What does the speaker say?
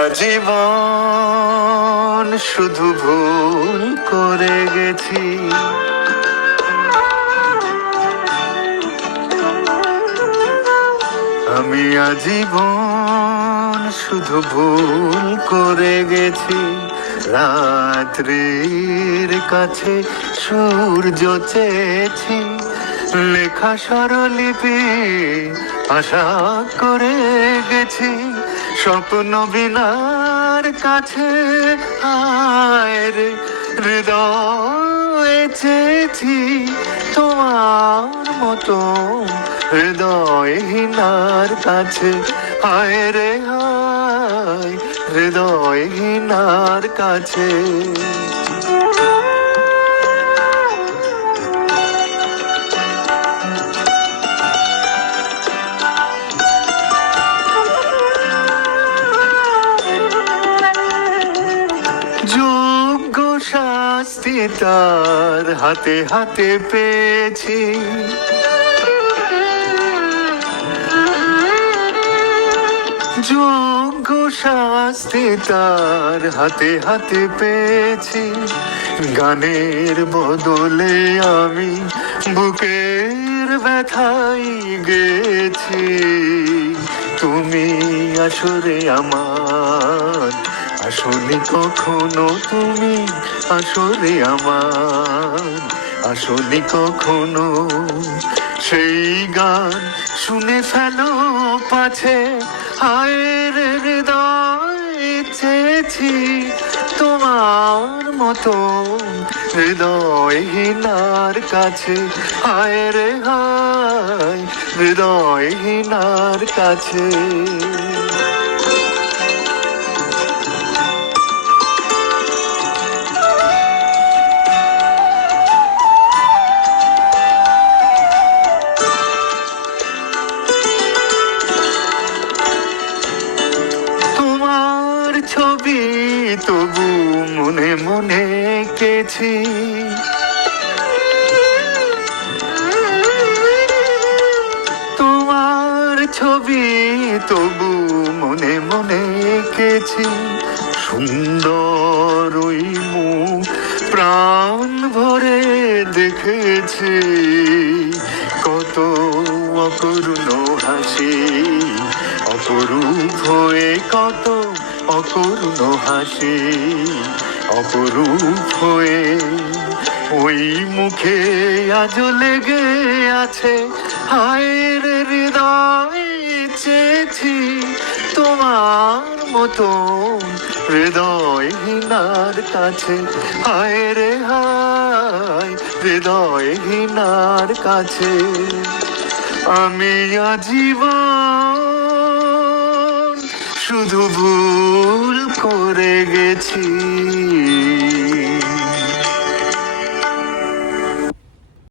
আজীবন শুধু ভুল করে গেছি। আমি আজীবন শুধু ভুল করে গেছি। রাত্রির কাছে সূর্য চেয়েছি, লেখা স্বরলিপি আশা করে গেছি। স্বপ্ন বিনার কাছে হায় রে হৃদয় চেয়েছি, তোমার মতো হৃদয়হীনার কাছে হায় রে হায় হৃদয়হীনার কাছে। যোগ্য শাস্তি তার হাতে হাতে পেয়েছি, যোগ্য শাস্তি তার হাতে হাতে পেয়েছি। গানের বদলে আমি বুকের ব্যথাই গেছি। তুমি আসরে আমার আসনি কখনো, তুমি আসরে আমার আসনি কখনো। সেই গান শুনে ফেলো পাছে হায় রে হৃদয় চেয়েছি, তোমার মতো হৃদয়হীনার কাছে হায় রে হায় হৃদয়হীনার কাছে। ছবি তবু মনে মনে এঁকেছি, তোমার ছবি তবু মনে মনে এঁকেছি। সুন্দর ওই মুখ প্রাণ ভরে দেখেছি, কত অপূর্ণ হাসি অপরূপ হয়ে, কত অপূর্ণ হাসি অপরূপ হয়ে। ওই মুখে আজও লেগে আছে হায় রে হৃদয় চেয়েছি, তোমার মতো হৃদয়হীনার কাছে হায় রে হায় হৃদয়হীনার কাছে। আমি আজীবন শুধু ভুল করে গেছি।